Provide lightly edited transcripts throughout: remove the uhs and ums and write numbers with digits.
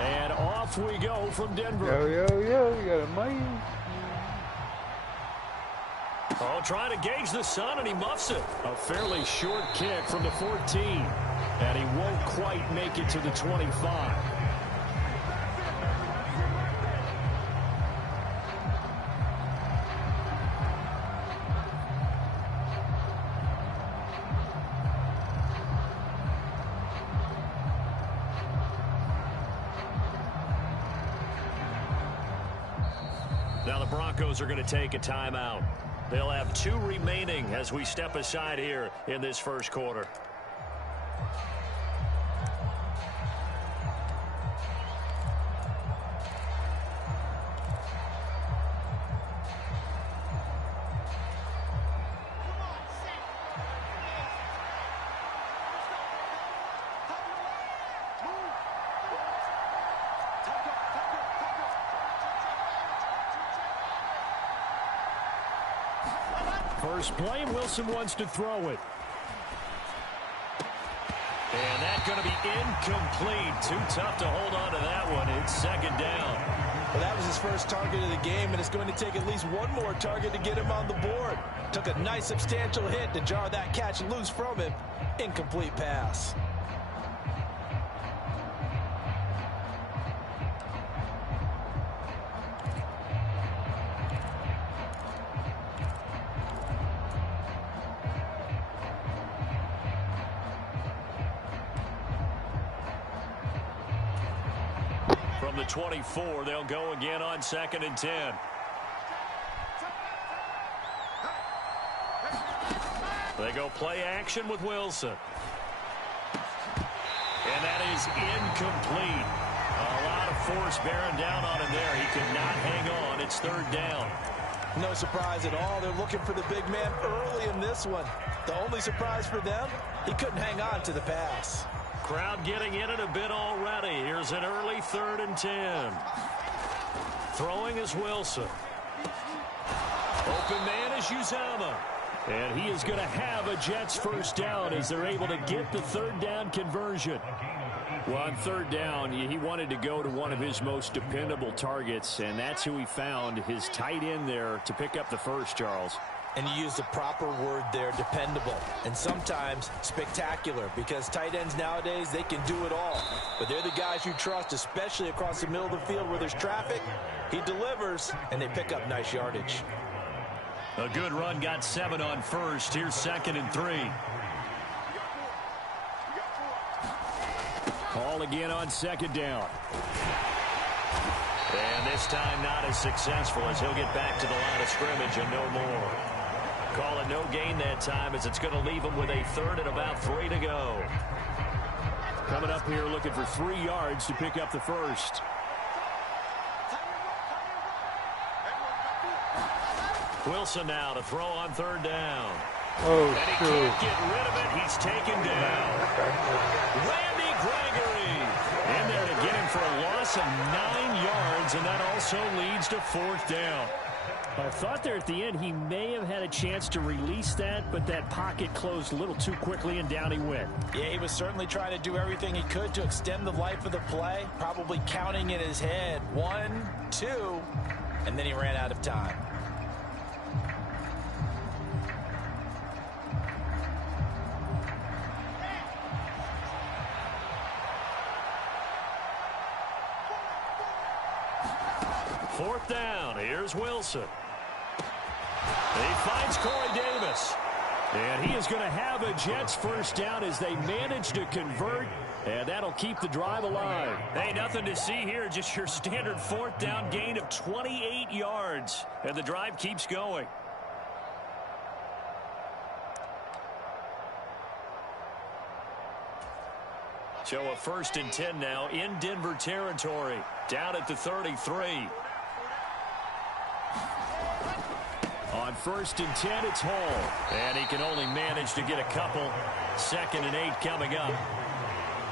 And off we go from Denver. Yo, you got a mic. Oh, trying to gauge the sun, and he muffs it. A fairly short kick from the 14. And he won't quite make it to the 25. Now the Broncos are going to take a timeout. They'll have 2 remaining as we step aside here in this first quarter. First play, Wilson wants to throw it. And that's going to be incomplete. Too tough to hold on to that one. It's second down. Well, that was his first target of the game, and it's going to take at least one more target to get him on the board. Took a nice substantial hit to jar that catch loose from him. Incomplete pass. From the 24, they'll go again on 2nd and 10. They go play action with Wilson. And that is incomplete. A lot of force bearing down on him there. He could not hang on. It's 3rd down. No surprise at all. They're looking for the big man early in this one. The only surprise for them, he couldn't hang on to the pass. Crowd getting in it a bit already. Here's an early 3rd and 10. Throwing is Wilson. Open man is Uzomah. And he is going to have a Jets first down as they're able to get the 3rd down conversion. Well, on 3rd down, he wanted to go to one of his most dependable targets, and that's who he found, his tight end there, to pick up the first, Charles. And you use the proper word there, dependable. And sometimes spectacular, because tight ends nowadays, they can do it all. But they're the guys you trust, especially across the middle of the field where there's traffic. He delivers, and they pick up nice yardage. A good run, got 7 on first. Here's 2nd and 3. Call again on 2nd down. And this time not as successful as he'll get back to the line of scrimmage and no more. Call it no gain that time as it's going to leave him with a 3rd and about 3 to go. Coming up here looking for 3 yards to pick up the first. Wilson now to throw on 3rd down. Oh, and he can't get rid of it. He's taken down. Randy Gregory in there to get him for a loss of 9 yards, and that also leads to 4th down. I thought there at the end he may have had a chance to release that, but that pocket closed a little too quickly, and down he went. Yeah, he was certainly trying to do everything he could to extend the life of the play, probably counting in his head 1, 2, and then he ran out of time. Fourth down. Here's Wilson. He finds Corey Davis. And he is going to have a Jets first down as they manage to convert. And that'll keep the drive alive. Hey, nothing to see here. Just your standard 4th down gain of 28 yards. And the drive keeps going. So a 1st and 10 now in Denver territory. Down at the 33. On 1st and 10, it's Hall. And he can only manage to get a couple. 2nd and 8 coming up.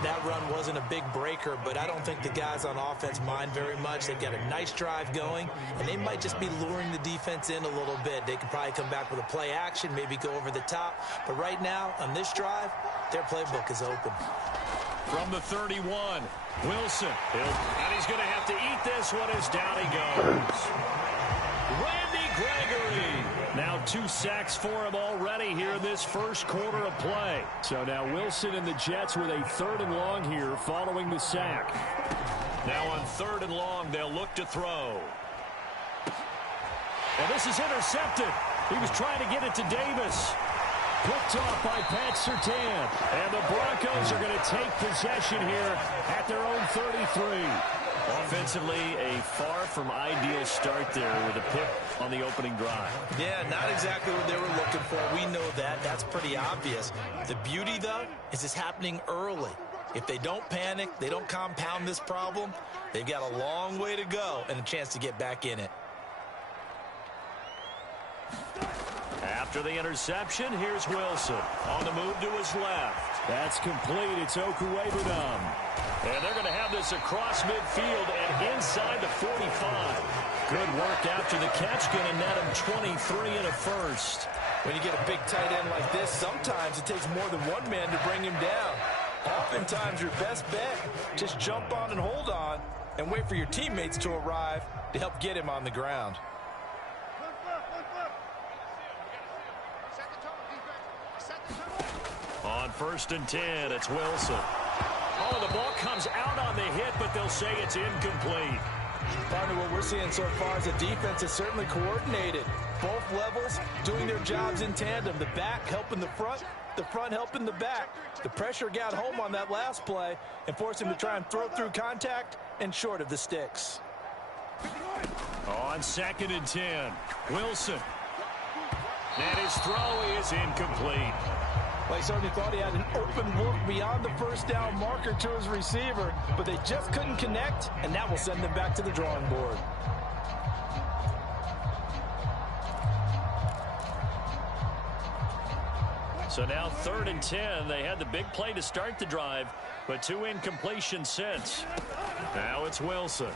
That run wasn't a big breaker, but I don't think the guys on offense mind very much. They've got a nice drive going, and they might just be luring the defense in a little bit. They could probably come back with a play action, maybe go over the top. But right now, on this drive, Their playbook is open. From the 31, Wilson. And he's going to have to eat this one as down he goes. Randy Gregory. Now 2 sacks for him already here in this first quarter of play. So now Wilson and the Jets with a 3rd and long here following the sack. Now on 3rd and long, they'll look to throw. And this is intercepted. He was trying to get it to Davis. Picked off by Pat Surtain. And the Broncos are going to take possession here at their own 33. Offensively, a far from ideal start there with a pick on the opening drive. Yeah, not exactly what they were looking for. We know that. That's pretty obvious. The beauty, though, is it's happening early. If they don't panic, they don't compound this problem, they've got a long way to go and a chance to get back in it. After the interception, here's Wilson on the move to his left. That's complete. It's Okuwebunam. And they're going to have this across midfield and inside the 45. Good work after the catch. Going to net him 23 and a first. When you get a big tight end like this, sometimes it takes more than one man to bring him down. Oftentimes, your best bet, just jump on and hold on and wait for your teammates to arrive to help get him on the ground. On 1st and 10, it's Wilson. Oh, the ball comes out on the hit, but they'll say it's incomplete. Partner, what we're seeing so far is the defense is certainly coordinated. Both levels doing their jobs in tandem. The back helping the front helping the back. The pressure got home on that last play and forced him to try and throw through contact and short of the sticks. On 2nd and 10, Wilson. And his throw is incomplete. Well, he certainly thought he had an open look beyond the first down marker to his receiver, but they just couldn't connect, and that will send them back to the drawing board. So now 3rd and 10. They had the big play to start the drive, but 2 incompletions since. Now it's Wilson.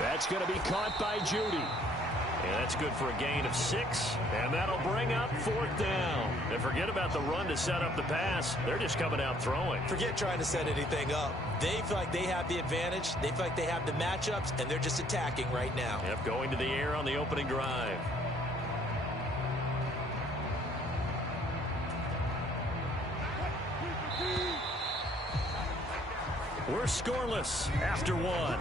That's going to be caught by Judy. And that's good for a gain of 6. And that'll bring up 4th down. And forget about the run to set up the pass. They're just coming out throwing. Forget trying to set anything up. They feel like they have the advantage. They feel like they have the matchups, and they're just attacking right now. Yep, going to the air on the opening drive. We're scoreless after 1.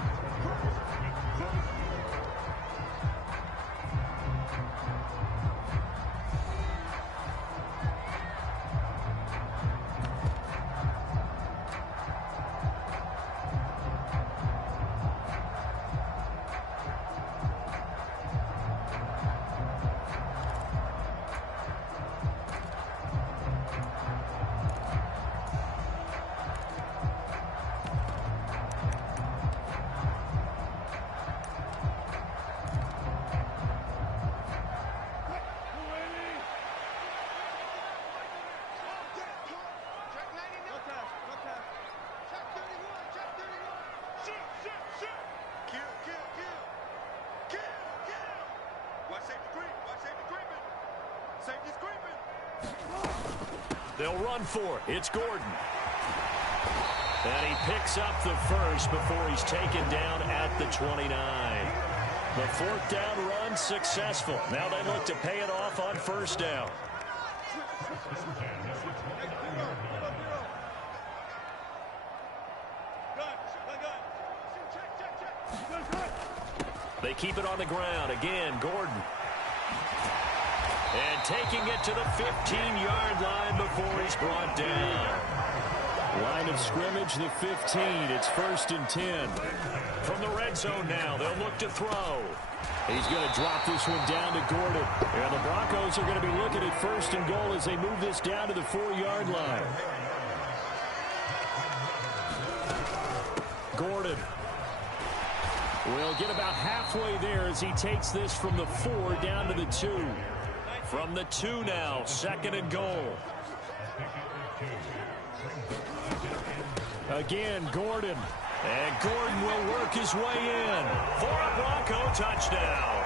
They'll run for it. It's Gordon. And he picks up the first before he's taken down at the 29. The 4th down run successful. Now they look to pay it off on 1st down. They keep it on the ground. Again, Gordon. And taking it to the 15-yard line before he's brought down. Line of scrimmage, the 15. It's 1st and 10. From the red zone now, they'll look to throw. He's going to drop this one down to Gordon. And the Broncos are going to be looking at 1st and goal as they move this down to the 4-yard line. Gordon will get about halfway there as he takes this from the 4 down to the 2. From the 2 now, 2nd and goal. Again, Gordon. And Gordon will work his way in for a Bronco touchdown.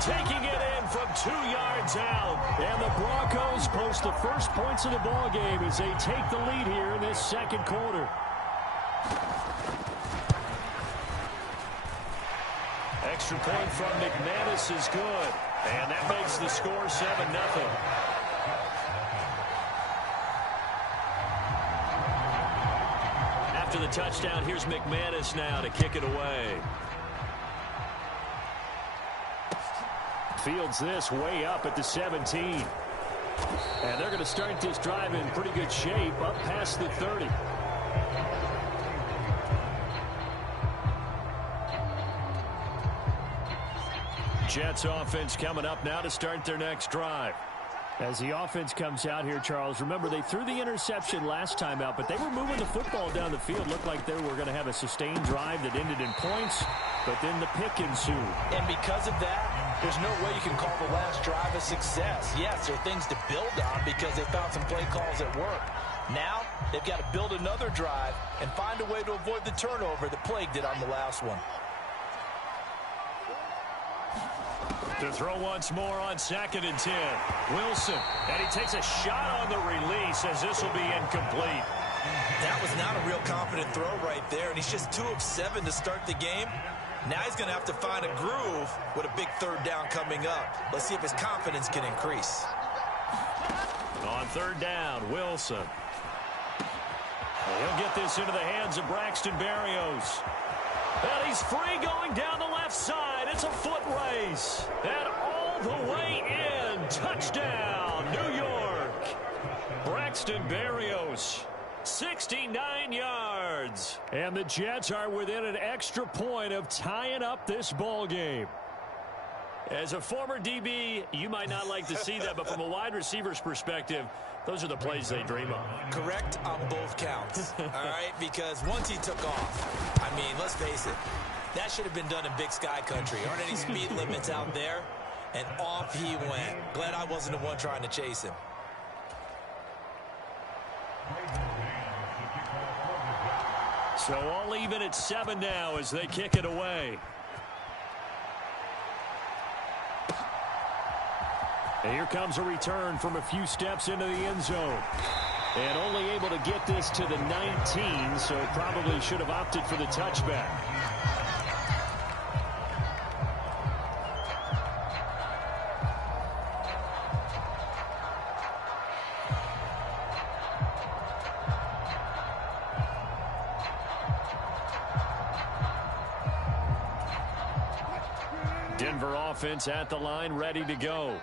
Taking it in from 2 yards out. And the Broncos post the first points of the ball game as they take the lead here in this second quarter. Extra point from McManus is good. And that makes the score 7-0. After the touchdown, here's McManus now to kick it away. Fields this way up at the 17. And they're going to start this drive in pretty good shape up past the 30. Jets offense coming up now to start their next drive. As the offense comes out here, Charles, remember they threw the interception last time out, but they were moving the football down the field. Looked like they were going to have a sustained drive that ended in points, but then the pick ensued. And because of that, there's no way you can call the last drive a success. Yes, there are things to build on because they found some play calls that work. Now, they've got to build another drive and find a way to avoid the turnover that plagued it on the last one. To throw once more on 2nd and 10. Wilson, and he takes a shot on the release as this will be incomplete. That was not a real confident throw right there, and he's just 2 of 7 to start the game. Now he's going to have to find a groove with a big 3rd down coming up. Let's see if his confidence can increase. On 3rd down, Wilson. He'll get this into the hands of Braxton Berrios. And he's free going down the left side. It's a foot race. And all the way in. Touchdown, New York. Braxton Berrios, 69 yards. And the Jets are within an extra point of tying up this ball game. As a former DB, you might not like to see that, but from a wide receiver's perspective, those are the plays they dream of. Correct on both counts, all right? Because once he took off, I mean, let's face it, that should have been done in Big Sky country. Aren't any speed limits out there? And off he went. Glad I wasn't the one trying to chase him. So all even at 7 now as they kick it away. And here comes a return from a few steps into the end zone. And only able to get this to the 19, so probably should have opted for the touchback. Denver offense at the line, ready to go.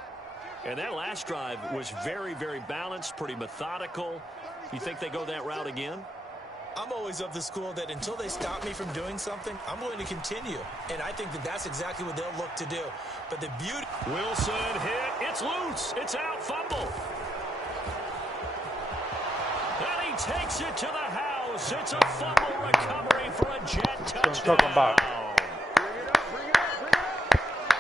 And that last drive was very, very balanced, pretty methodical. You think they go that route again? I'm always of the school that until they stop me from doing something, I'm going to continue. And I think that that's exactly what they'll look to do. But the beauty... Wilson hit. It's loose. It's out. Fumble. And he takes it to the house. It's a fumble recovery for a Jet touchdown. That's what I'm talking about.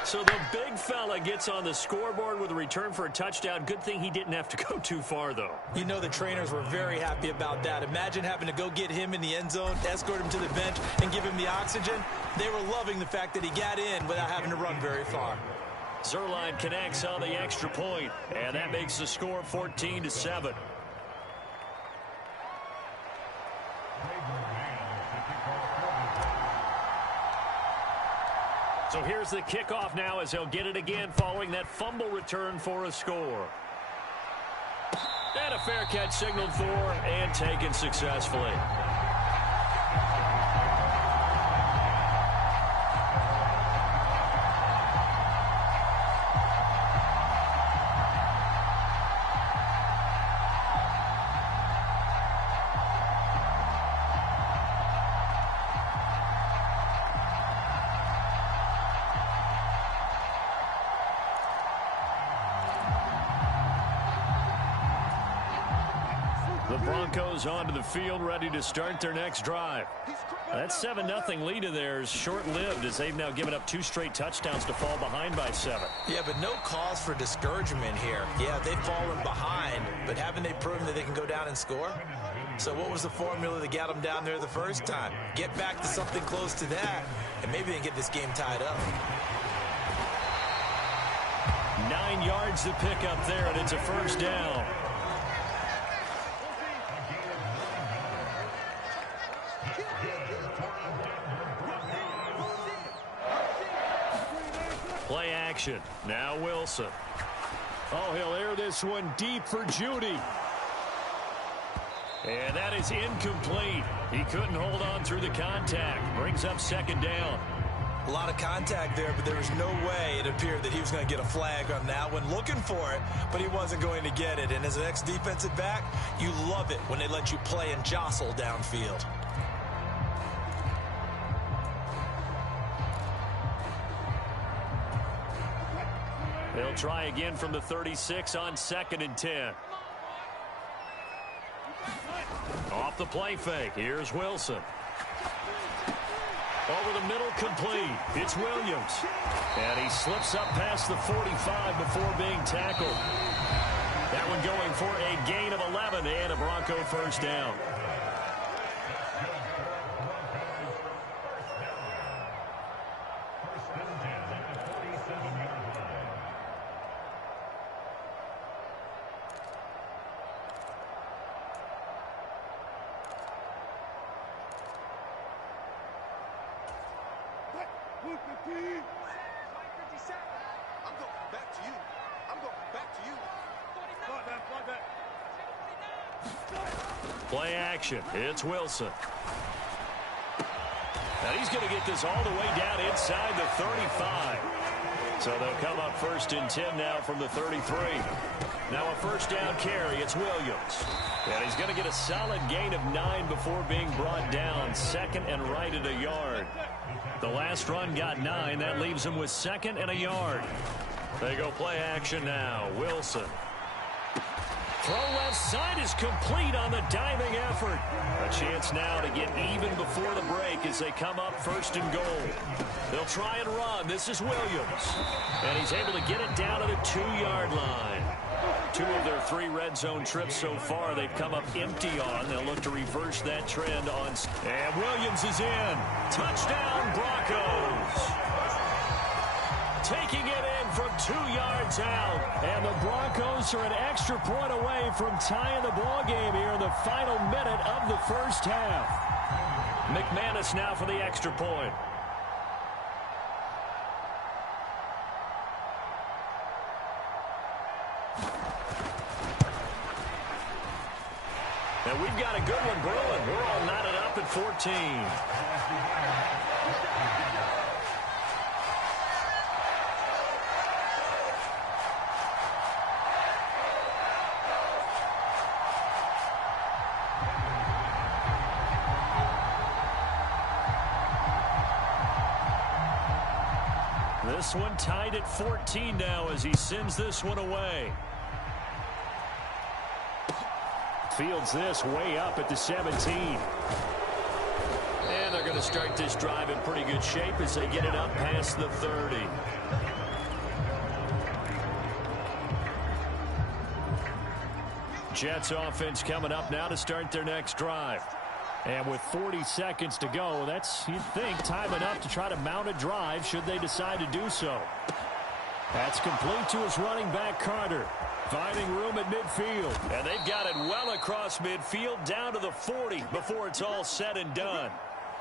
So the big fella gets on the scoreboard with a return for a touchdown. Good thing he didn't have to go too far, though. You know the trainers were very happy about that. Imagine having to go get him in the end zone, escort him to the bench, and give him the oxygen. They were loving the fact that he got in without having to run very far. Zerline connects on the extra point, and that makes the score 14-7. So here's the kickoff now as they'll get it again following that fumble return for a score. And a fair catch signaled for and taken successfully. The Broncos onto the field, ready to start their next drive. That 7-0 lead of theirs short-lived as they've now given up 2 straight touchdowns to fall behind by 7. Yeah, but no cause for discouragement here. Yeah, they've fallen behind, but haven't they proven that they can go down and score? So what was the formula that got them down there the first time? Get back to something close to that, and maybe they can get this game tied up. 9 yards to pick up there, and it's a first down. Play action. Now Wilson. Oh, he'll air this one deep for Judy. And that is incomplete. He couldn't hold on through the contact. Brings up second down. A lot of contact there, but there was no way it appeared that he was going to get a flag on that one. Looking for it, but he wasn't going to get it. And as an ex-defensive back, you love it when they let you play and jostle downfield. They'll try again from the 36 on 2nd and 10. Off the play fake. Here's Wilson. Over the middle, complete. It's Williams. And he slips up past the 45 before being tackled. That one going for a gain of 11 and a Bronco first down. Play action. It's Wilson. And he's going to get this all the way down inside the 35. So they'll come up 1st and 10 now from the 33. Now a first down carry. It's Williams. And he's going to get a solid gain of 9 before being brought down. 2nd and right at a yard. The last run got 9. That leaves him with 2nd and a yard. They go play action now. Wilson. Throw left side is complete on the diving effort. A chance now to get even before the break as they come up 1st and goal. They'll try and run. This is Williams. And he's able to get it down to the 2-yard line. 2 of their 3 red zone trips so far they've come up empty on. They'll look to reverse that trend on. And Williams is in. Touchdown, Broncos. Taking it in from 2 yards out. And the Broncos are an extra point away from tying the ball game here in the final minute of the first half. McManus now for the extra point. And we've got a good one brewing. We're all knotted up at 14. This one tied at 14 now as he sends this one away. Fields this way up at the 17. And they're going to start this drive in pretty good shape as they get it up past the 30. Jets offense coming up now to start their next drive. And with 40 seconds to go, that's, you'd think, time enough to try to mount a drive should they decide to do so. That's complete to his running back, Carter. Finding room at midfield. And they've got it well across midfield down to the 40 before it's all said and done.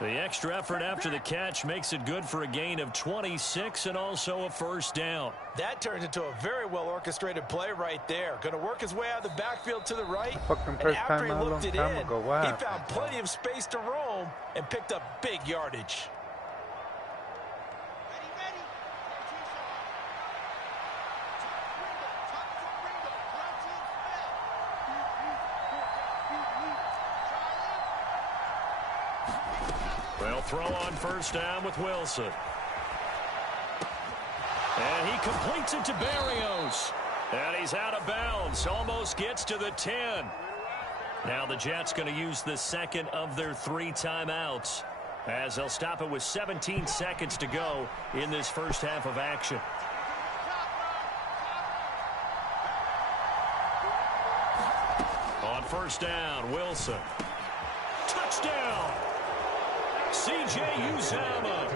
The extra effort after the catch makes it good for a gain of 26 and also a first down. That turns into a very well-orchestrated play right there. Going to work his way out of the backfield to the right. And after he looked it in, he found plenty of space to roam and picked up big yardage. They'll throw on first down with Wilson. And he completes it to Berrios. And he's out of bounds. Almost gets to the 10. Now the Jets going to use the second of their 3 timeouts as they'll stop it with 17 seconds to go in this first half of action. On first down, Wilson. Touchdown! C.J. Uzomah,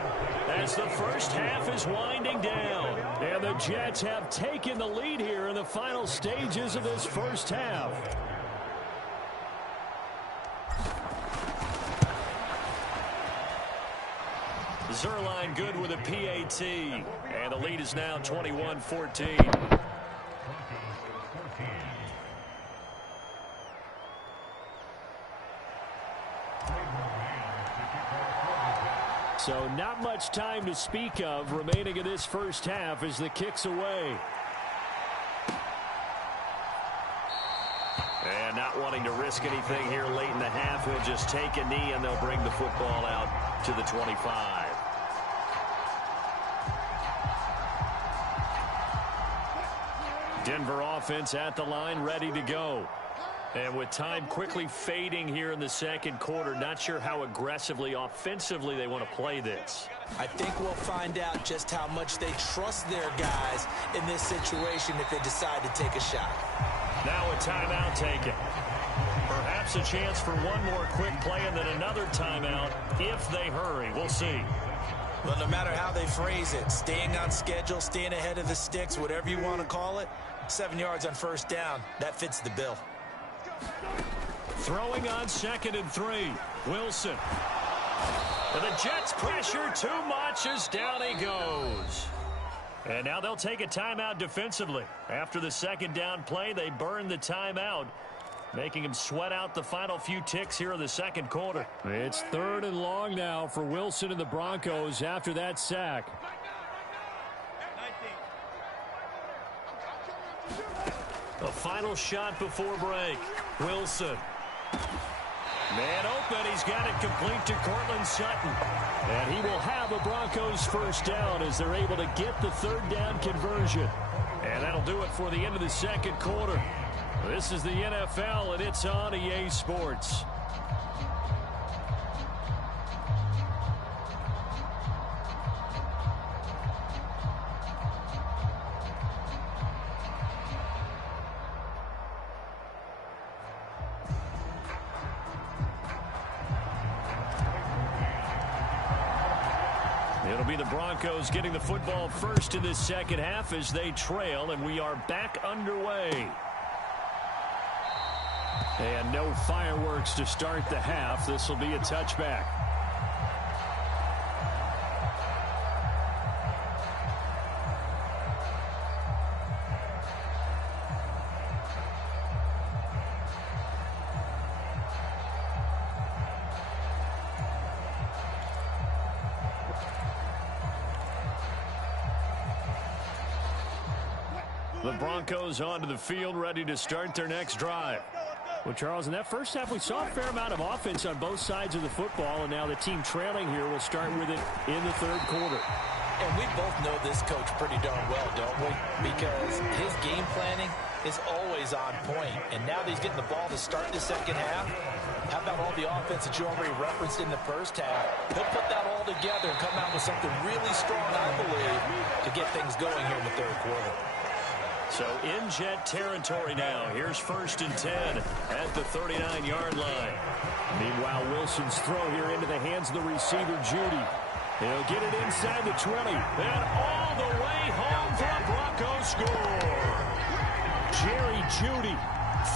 as the first half is winding down. And the Jets have taken the lead here in the final stages of this first half. Zerline good with a PAT. And the lead is now 21-14. So not much time to speak of remaining in this first half as the kick's away. And not wanting to risk anything here late in the half, he'll just take a knee and they'll bring the football out to the 25. Denver offense at the line, ready to go. And with time quickly fading here in the second quarter, not sure how aggressively, offensively they want to play this. I think we'll find out just how much they trust their guys in this situation if they decide to take a shot. Now a timeout taken. Perhaps a chance for one more quick play and then another timeout if they hurry. We'll see. Well, no matter how they phrase it, staying on schedule, staying ahead of the sticks, whatever you want to call it, 7 yards on first down, that fits the bill. Throwing on 2nd and 3. Wilson. And the Jets pressure too much as down he goes. And now they'll take a timeout defensively. After the second down play, they burn the timeout, making him sweat out the final few ticks here in the second quarter. It's 3rd and long now for Wilson and the Broncos after that sack. The final shot before break. Wilson. Man open. He's got it complete to Cortland Sutton. And he will have a Broncos first down as they're able to get the 3rd down conversion. And that'll do it for the end of the second quarter. This is the NFL, and it's on EA Sports. It'll be the Broncos getting the football first in this second half as they trail, and we are back underway. And no fireworks to start the half. This will be a touchback. The Broncos onto the field, ready to start their next drive. Well, Charles, in that first half, we saw a fair amount of offense on both sides of the football, and now the team trailing here will start with it in the third quarter. And we both know this coach pretty darn well, don't we? Because his game planning is always on point. And now that he's getting the ball to start the second half, how about all the offense that you already referenced in the first half? He'll put that all together and come out with something really strong, I believe, to get things going here in the third quarter. So in Jet territory now. Here's 1st and 10 at the 39-yard line. Meanwhile, Wilson's throw here into the hands of the receiver, Judy. He'll get it inside the 20. And all the way home for a Broncos score. Jerry Judy,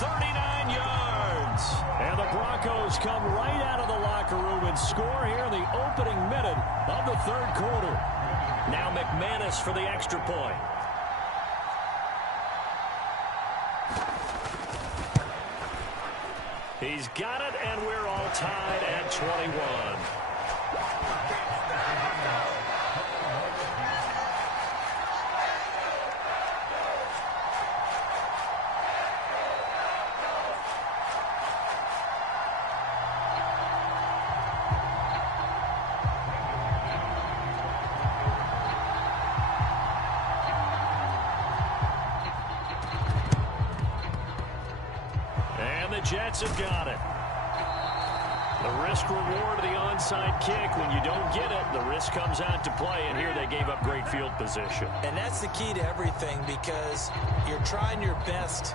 39 yards. And the Broncos come right out of the locker room and score here in the opening minute of the third quarter. Now McManus for the extra point. He's got it, and we're all tied at 21. And the Jets have got it. The risk reward of the onside kick. When you don't get it, the risk comes out to play, and here they gave up great field position. And that's the key to everything, because you're trying your best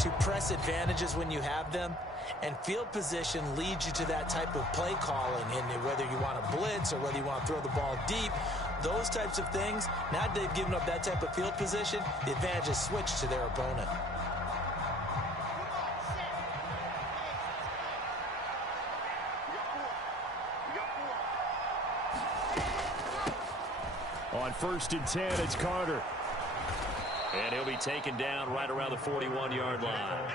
to press advantages when you have them, and field position leads you to that type of play calling. And whether you want to blitz or whether you want to throw the ball deep, those types of things, now that they've given up that type of field position, the advantage is switched to their opponent. On 1st and 10, it's Carter. And he'll be taken down right around the 41-yard line.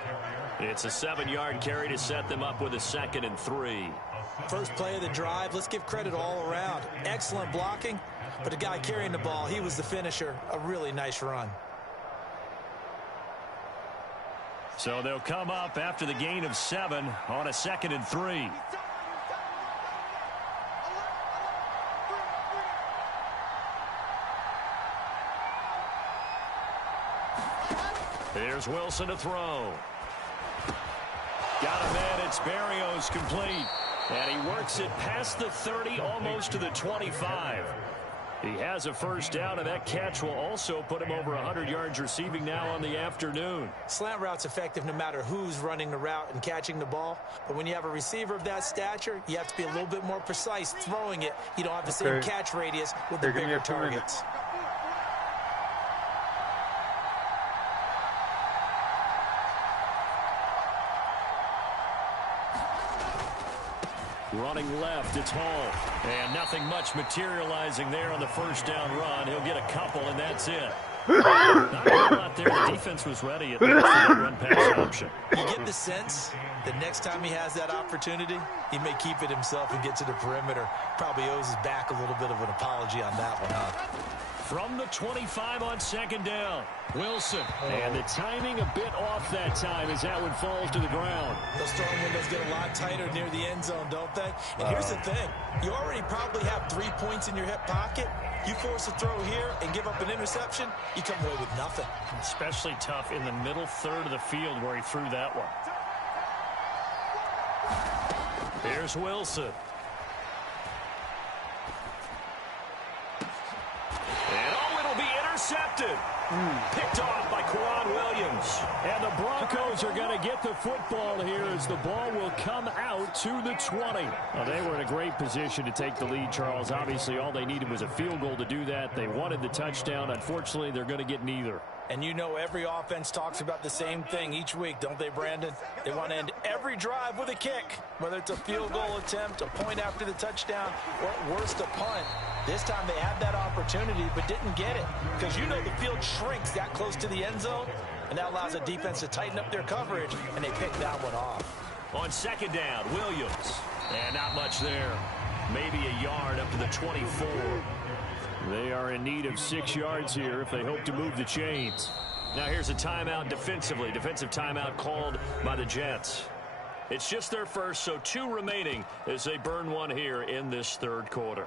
It's a 7-yard carry to set them up with a 2nd and 3. First play of the drive, let's give credit all around. Excellent blocking, but the guy carrying the ball, he was the finisher. A really nice run. So they'll come up after the gain of 7 on a 2nd and 3. Here's Wilson to throw. Got a man. It's Barrios complete. And he works it past the 30, almost to the 25. He has a first down, and that catch will also put him over 100 yards receiving now on the afternoon. Slant route's effective no matter who's running the route and catching the ball. But when you have a receiver of that stature, you have to be a little bit more precise throwing it. You don't have the same catch radius with the bigger targets. Running left, it's Hall. And nothing much materializing there on the first down run. He'll get a couple, and that's it. Not a whole lot there. The defense was ready at the run-pass option. You get the sense that next time he has that opportunity, he may keep it himself and get to the perimeter. Probably owes his back a little bit of an apology on that one, huh? From the 25 on 2nd down, Wilson. And the timing a bit off that time as that one falls to the ground. Those throwing windows get a lot tighter near the end zone, don't they? And here's the thing. You already probably have 3 points in your hip pocket. You force a throw here and give up an interception, you come away with nothing. Especially tough in the middle third of the field where he threw that one. Here's Wilson. Intercepted. Picked off by Quan Williams. And the Broncos are going to get the football here as the ball will come out to the 20. Well, they were in a great position to take the lead, Charles. Obviously, all they needed was a field goal to do that. They wanted the touchdown. Unfortunately, they're going to get neither. And you know every offense talks about the same thing each week, don't they, Brandon? They want to end every drive with a kick, whether it's a field goal attempt, a point after the touchdown, or at worst, a punt. This time they had that opportunity but didn't get it because you know the field shrinks that close to the end zone, and that allows the defense to tighten up their coverage, and they picked that one off. On 2nd down, Williams. And not much there. Maybe a yard up to the 24. They are in need of 6 yards here if they hope to move the chains. Now here's a timeout defensively. Defensive timeout called by the Jets. It's just their first, so 2 remaining as they burn one here in this 3rd quarter.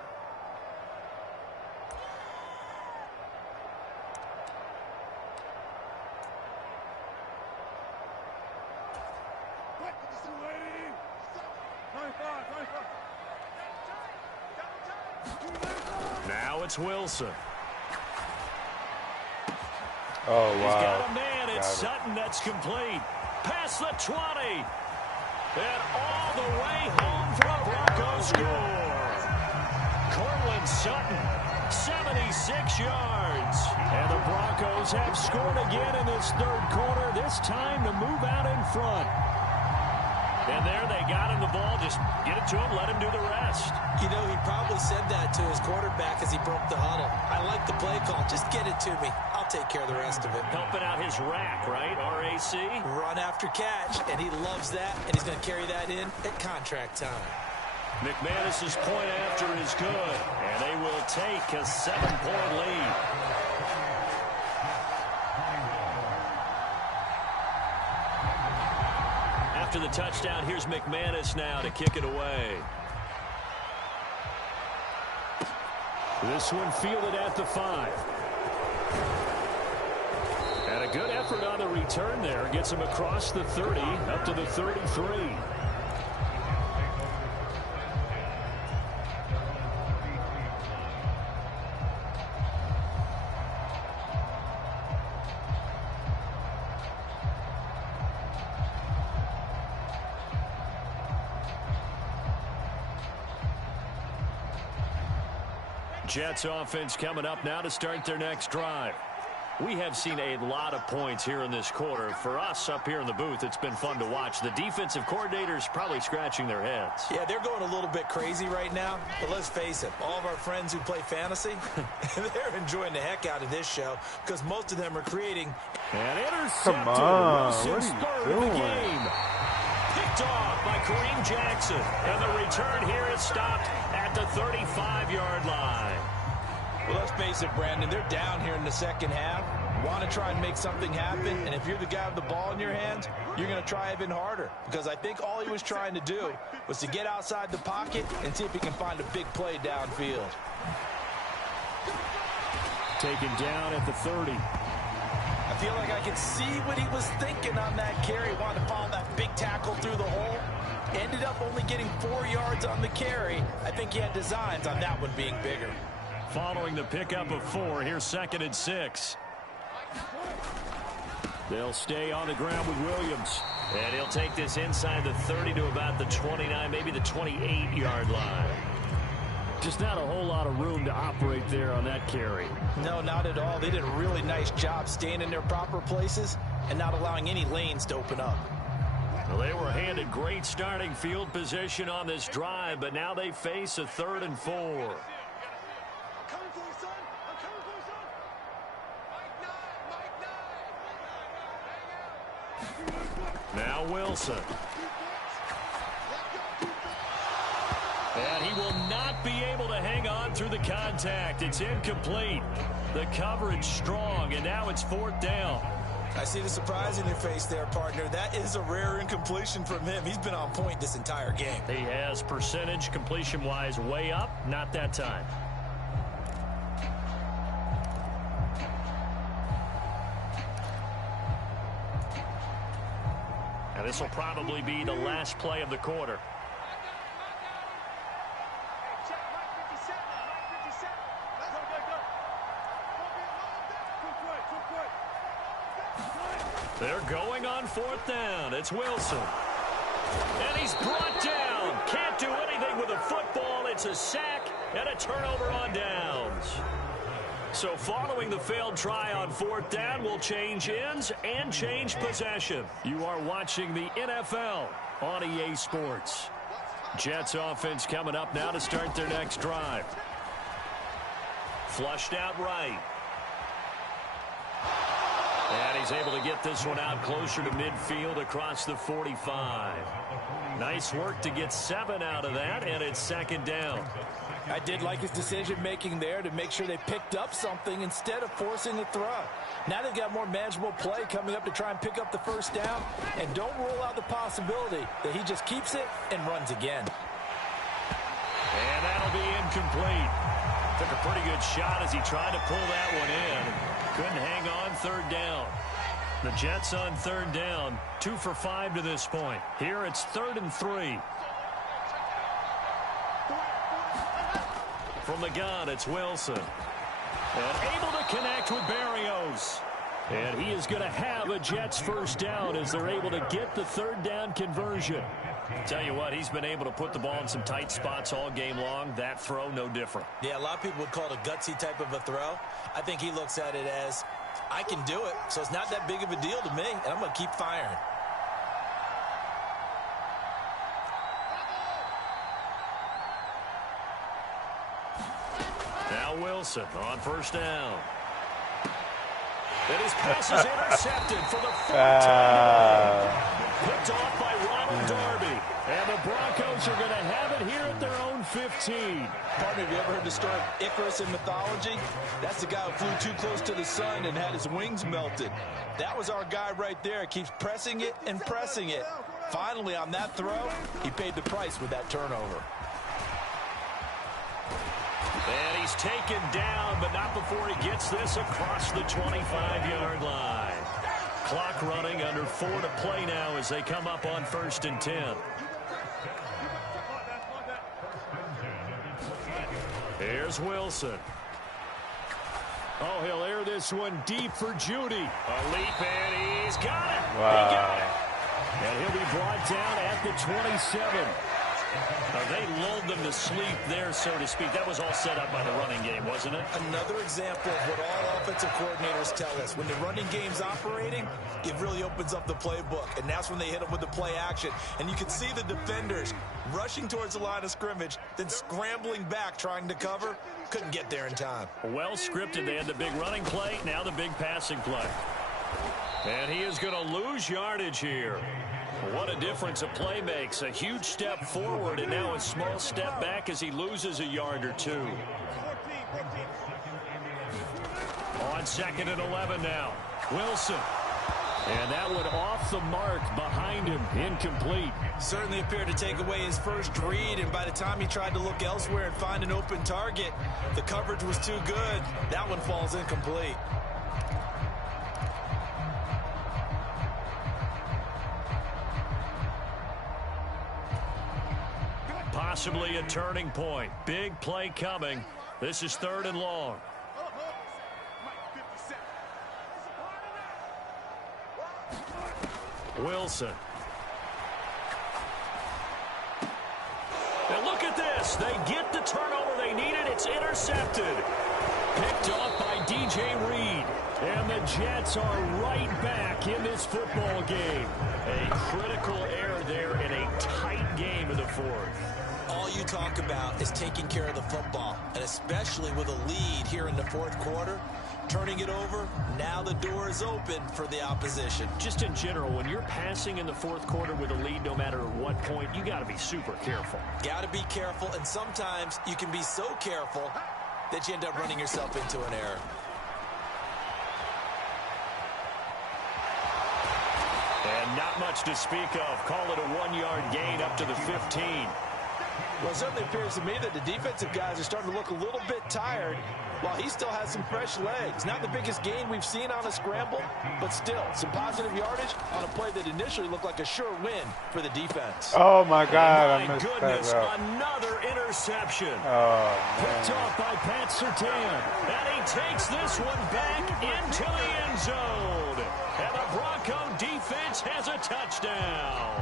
Now it's Wilson. Oh, wow. He's got a man. It's Sutton that's complete. Past the 20. And all the way home for a Broncos score. Cortland Sutton, 76 yards. And the Broncos have scored again in this 3rd quarter. This time to move out in front. And there they got him the ball. Just get it to him, let him do the rest. You know, he probably said that to his quarterback as he broke the huddle. I like the play call. Just get it to me. I'll take care of the rest of it. Helping out his rack, right? RAC? Run after catch, and he loves that, and he's going to carry that in at contract time. McManus's point after is good, and they will take a 7-point lead. After the touchdown, here's McManus now to kick it away. This one fielded at the 5. And a good effort on the return there. Gets him across the 30, up to the 33. Jets offense coming up now to start their next drive. We have seen a lot of points here in this quarter. For us up here in the booth, it's been fun to watch. The defensive coordinators probably scratching their heads. Yeah, they're going a little bit crazy right now. But let's face it, all of our friends who play fantasy, they're enjoying the heck out of this show because most of them are creating an intercepted. Come on, Wilson's what are third you of the doing? game. Picked off by Kareem Jackson. And the return here is stopped at the 35-yard line. Well, let's face it, Brandon, they're down here in the second half. Want to try and make something happen, and if you're the guy with the ball in your hands, you're going to try even harder because I think all he was trying to do was to get outside the pocket and see if he can find a big play downfield. Taken down at the 30. I feel like I can see what he was thinking on that carry. Wanted to follow that big tackle through the hole. Ended up only getting 4 yards on the carry. I think he had designs on that one being bigger. Following the pickup of 4, here's 2nd and 6. They'll stay on the ground with Williams. And he'll take this inside the 30 to about the 29, maybe the 28-yard line. Just not a whole lot of room to operate there on that carry. No, not at all. They did a really nice job staying in their proper places and not allowing any lanes to open up. Well, they were handed great starting field position on this drive, but now they face a 3rd and 4. Now Wilson. And he will not be able to hang on through the contact. It's incomplete. The coverage strong, and now it's 4th down. I see the surprise in your face there, partner. That is a rare incompletion from him. He's been on point this entire game. He has percentage completion-wise way up. Not that time. And this will probably be the last play of the quarter. They're going on 4th down. It's Wilson. And he's brought down. Can't do anything with a football. It's a sack and a turnover on downs. So following the failed try on 4th down, we'll change ends and change possession. You are watching the NFL on EA Sports. Jets offense coming up now to start their next drive. Flushed out right. And he's able to get this one out closer to midfield across the 45. Nice work to get 7 out of that, and it's 2nd down. I did like his decision-making there to make sure they picked up something instead of forcing a throw. Now they've got more manageable play coming up to try and pick up the 1st down, and don't rule out the possibility that he just keeps it and runs again. And that'll be incomplete. Took a pretty good shot as he tried to pull that one in. Couldn't hang on 3rd down. The Jets on 3rd down, 2 for 5 to this point. Here it's 3rd and 3. From the gun, it's Wilson. And able to connect with Berrios. And he is going to have a Jets 1st down as they're able to get the 3rd down conversion. Tell you what, he's been able to put the ball in some tight spots all game long. That throw, no different. Yeah, a lot of people would call it a gutsy type of a throw. I think he looks at it as, I can do it, so it's not that big of a deal to me, and I'm going to keep firing. Now Wilson on 1st down. And his pass is intercepted for the 4th time. Picked off by Ronald Darby. And the Broncos are going to have it here at their own 15. Partner, have you ever heard the story of Icarus in mythology? That's the guy who flew too close to the sun and had his wings melted. That was our guy right there. Keeps pressing it and pressing it. Finally, on that throw, he paid the price with that turnover. And he's taken down, but not before he gets this across the 25-yard line. Clock running, under 4 to play now as they come up on 1st and 10. Here's Wilson. Oh, he'll air this one deep for Judy. A leap, and he's got it. Wow. He got it. And he'll be brought down at the 27. They lulled them to sleep there, so to speak. That was all set up by the running game, wasn't it? Another example of what all offensive coordinators tell us. When the running game's operating, it really opens up the playbook, and that's when they hit them with the play action. And you can see the defenders rushing towards the line of scrimmage, then scrambling back trying to cover. Couldn't get there in time. Well scripted. They had the big running play, now the big passing play. And he is going to lose yardage here. What a difference a play makes. A huge step forward and now a small step back as he loses a yard or two. On 2nd and 11 now. Wilson. And that one off the mark behind him. Incomplete. Certainly appeared to take away his first read, and by the time he tried to look elsewhere and find an open target, the coverage was too good. That one falls incomplete. Possibly a turning point. Big play coming. This is 3rd and long. Wilson. And look at this. They get the turnover they needed. It's intercepted. Picked off by DJ Reed. And the Jets are right back in this football game. A critical error there in a tight game in the 4th. All you talk about is taking care of the football, and especially with a lead here in the 4th quarter, turning it over, now the door is open for the opposition. Just in general, when you're passing in the 4th quarter with a lead, no matter at what point, you got to be super careful. Got to be careful, and sometimes you can be so careful that you end up running yourself into an error. And not much to speak of. Call it a 1-yard gain up to the 15. Well, it certainly appears to me that the defensive guys are starting to look a little bit tired while he still has some fresh legs. Not the biggest gain we've seen on a scramble, but still some positive yardage on a play that initially looked like a sure win for the defense. Oh, my God. My goodness, another interception. Oh, picked off by Pat Surtain. And he takes this one back into the end zone. And the Bronco defense has a touchdown.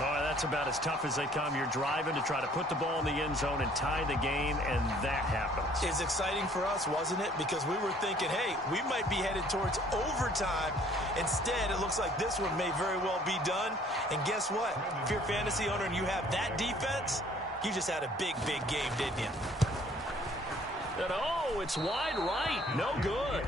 Oh, that's about as tough as they come. You're driving to try to put the ball in the end zone and tie the game, and that happens. It's exciting for us, wasn't it? Because we were thinking, hey, we might be headed towards overtime. Instead, it looks like this one may very well be done. And guess what? If you're a fantasy owner and you have that defense, you just had a big, big game, didn't you? And oh, it's wide right. No good.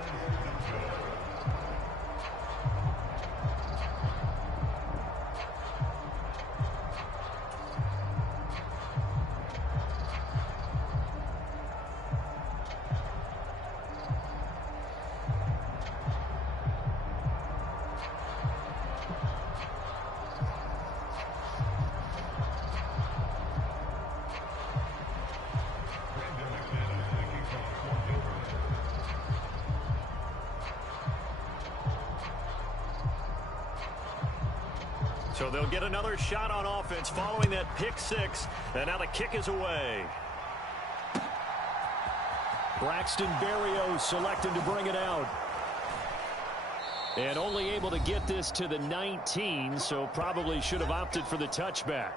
So they'll get another shot on offense following that pick 6. And now the kick is away. Braxton Berrios selected to bring it out. And only able to get this to the 19, so probably should have opted for the touchback.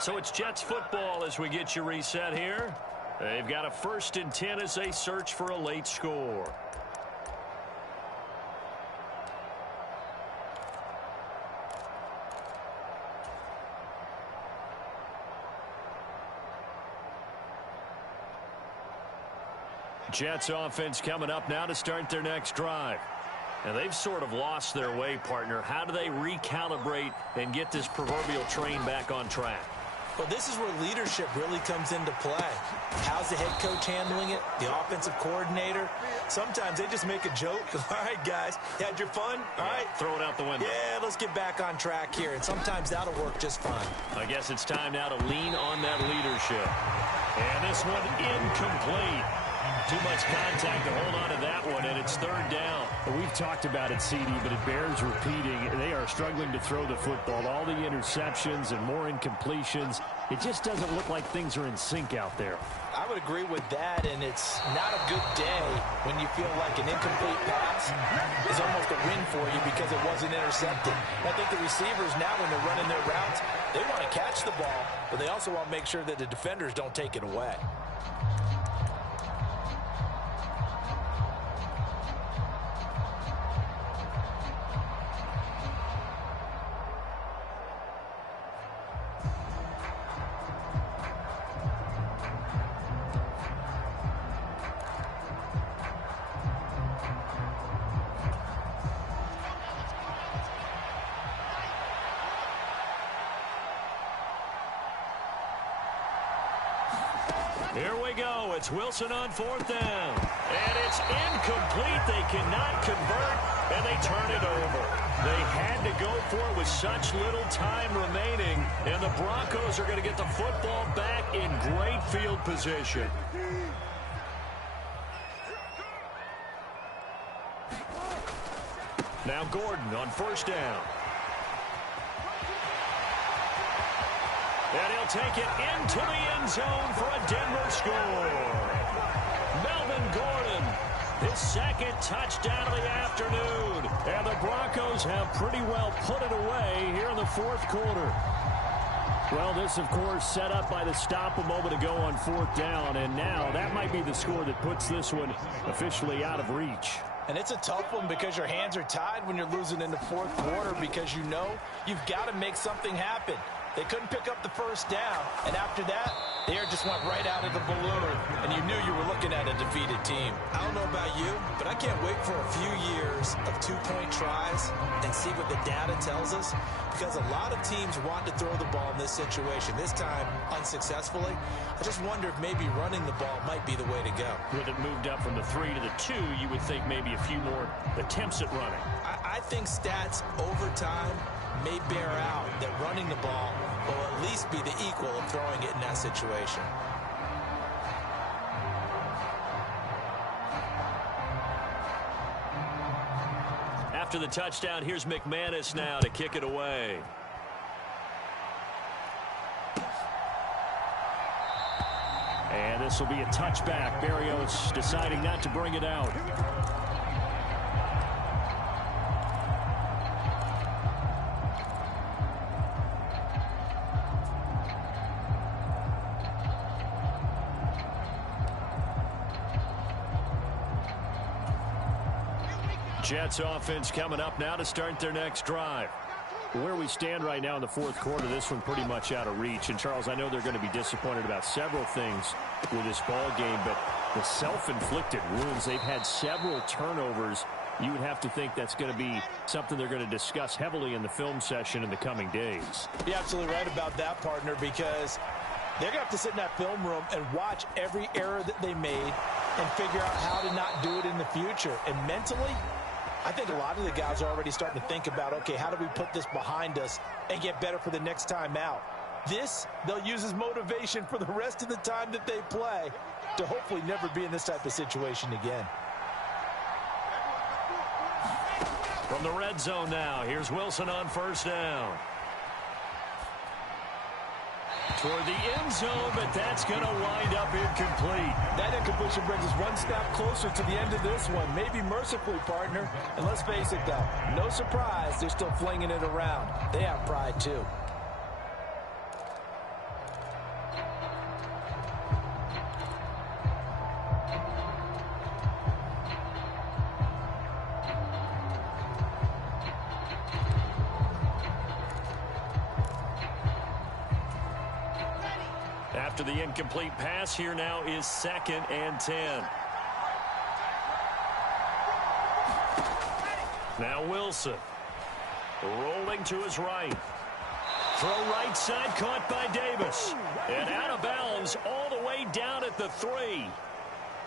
So it's Jets football as we get you reset here. They've got a 1st and 10 as they search for a late score. Jets offense coming up now to start their next drive. And they've sort of lost their way, partner. How do they recalibrate and get this proverbial train back on track? Well, this is where leadership really comes into play. How's the head coach handling it? The offensive coordinator? Sometimes they just make a joke. All right, guys, you had your fun? All right. Throw it out the window. Yeah, let's get back on track here. And sometimes that'll work just fine. I guess it's time now to lean on that leadership. And this one incomplete. Too much contact to hold on to that one, and it's 3rd down. We've talked about it, CD, but it bears repeating. They are struggling to throw the football. All the interceptions and more incompletions. It just doesn't look like things are in sync out there. I I would agree with that, and it's not a good day when you feel like an incomplete pass is almost a win for you because it wasn't intercepted. I think the receivers now, when they're running their routes, they want to catch the ball, but they also want to make sure that the defenders don't take it away. Here we go. It's Wilson on 4th down. And it's incomplete. They cannot convert, and they turn it over. They had to go for it with such little time remaining, and the Broncos are going to get the football back in great field position. Now Gordon on 1st down. And he'll take it into the end zone for a Denver score. Melvin Gordon, his 2nd touchdown of the afternoon. And the Broncos have pretty well put it away here in the 4th quarter. Well, this, of course, set up by the stop a moment ago on 4th down. And now that might be the score that puts this one officially out of reach. And it's a tough one because your hands are tied when you're losing in the 4th quarter because you know you've got to make something happen. They couldn't pick up the 1st down, and after that, the air just went right out of the balloon, and you knew you were looking at a defeated team. I don't know about you, but I can't wait for a few years of 2-point tries and see what the data tells us, because a lot of teams want to throw the ball in this situation, this time unsuccessfully. I just wonder if maybe running the ball might be the way to go. With it moved up from the 3 to the 2, you would think maybe a few more attempts at running. I think stats over time may bear out that running the ball will at least be the equal of throwing it in that situation. After the touchdown, here's McManus now to kick it away. And this will be a touchback. Berrios deciding not to bring it out. Jets offense coming up now to start their next drive. Where we stand right now in the 4th quarter, this one pretty much out of reach. And, Charles, I know they're going to be disappointed about several things with this ball game, but the self-inflicted wounds, they've had several turnovers. You would have to think that's going to be something they're going to discuss heavily in the film session in the coming days. You're absolutely right about that, partner, because they're going to have to sit in that film room and watch every error that they made and figure out how to not do it in the future. And mentally, I think a lot of the guys are already starting to think about, okay, how do we put this behind us and get better for the next time out? This, they'll use as motivation for the rest of the time that they play to hopefully never be in this type of situation again. From the red zone now, here's Wilson on 1st down. Toward the end zone, but that's going to wind up incomplete. That incompletion brings us one step closer to the end of this one. Maybe mercifully, partner. And let's face it, though, no surprise, they're still flinging it around. They have pride, too. After the incomplete pass, here now is 2nd and 10. Now Wilson. Rolling to his right. Throw right side caught by Davis. And out of bounds all the way down at the 3.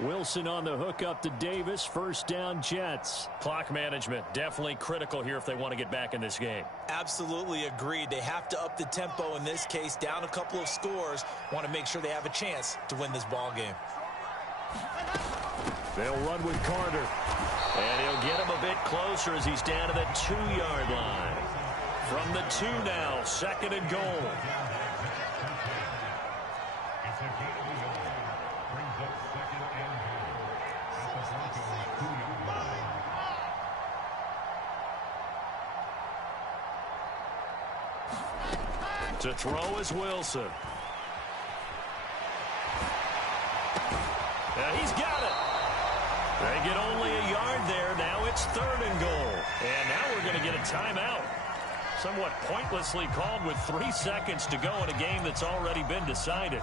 Wilson on the hook up to Davis. 1st down Jets. Clock management definitely critical here if they want to get back in this game. Absolutely agreed. They have to up the tempo in this case, down a couple of scores. Want to make sure they have a chance to win this ball game. They'll run with Carter. And he'll get him a bit closer as he's down to the 2-yard line. From the 2 now, 2nd and goal. To throw is Wilson. He's got it. They get only a yard there. Now it's 3rd and goal. And now we're going to get a timeout. Somewhat pointlessly called with 3 seconds to go in a game that's already been decided.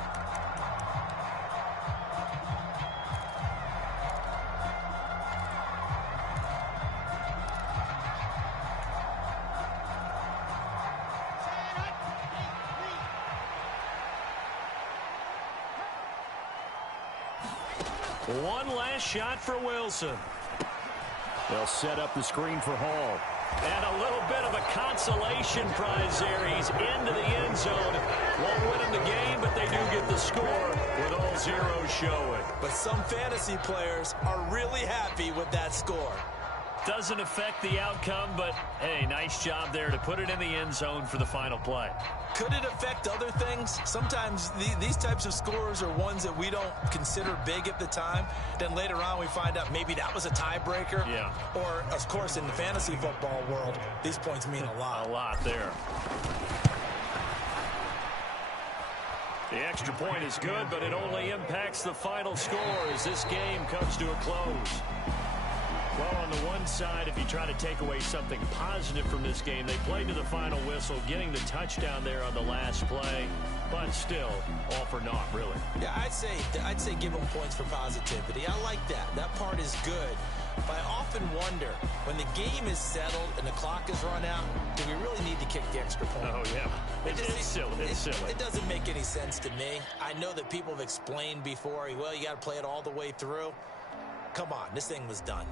One last shot for Wilson. They'll set up the screen for Hall. And a little bit of a consolation prize there. He's into the end zone. Won't win him the game, but they do get the score with all zeros showing. But some fantasy players are really happy with that score. Doesn't affect the outcome, but, hey, nice job there to put it in the end zone for the final play. Could it affect other things? Sometimes these types of scores are ones that we don't consider big at the time. Then later on we find out maybe that was a tiebreaker. Yeah. Or, of course, in the fantasy football world, these points mean a lot. A lot there. The extra point is good, but it only impacts the final score as this game comes to a close. Well, on the one side, if you try to take away something positive from this game, they played to the final whistle, getting the touchdown there on the last play, but still, all for naught, really. Yeah, I'd say give them points for positivity. I like that. That part is good. But I often wonder, when the game is settled and the clock is run out, do we really need to kick the extra point? Oh, yeah. It's silly. It's silly. It doesn't make any sense to me. I know that people have explained before, well, you got to play it all the way through. Come on, this thing was done.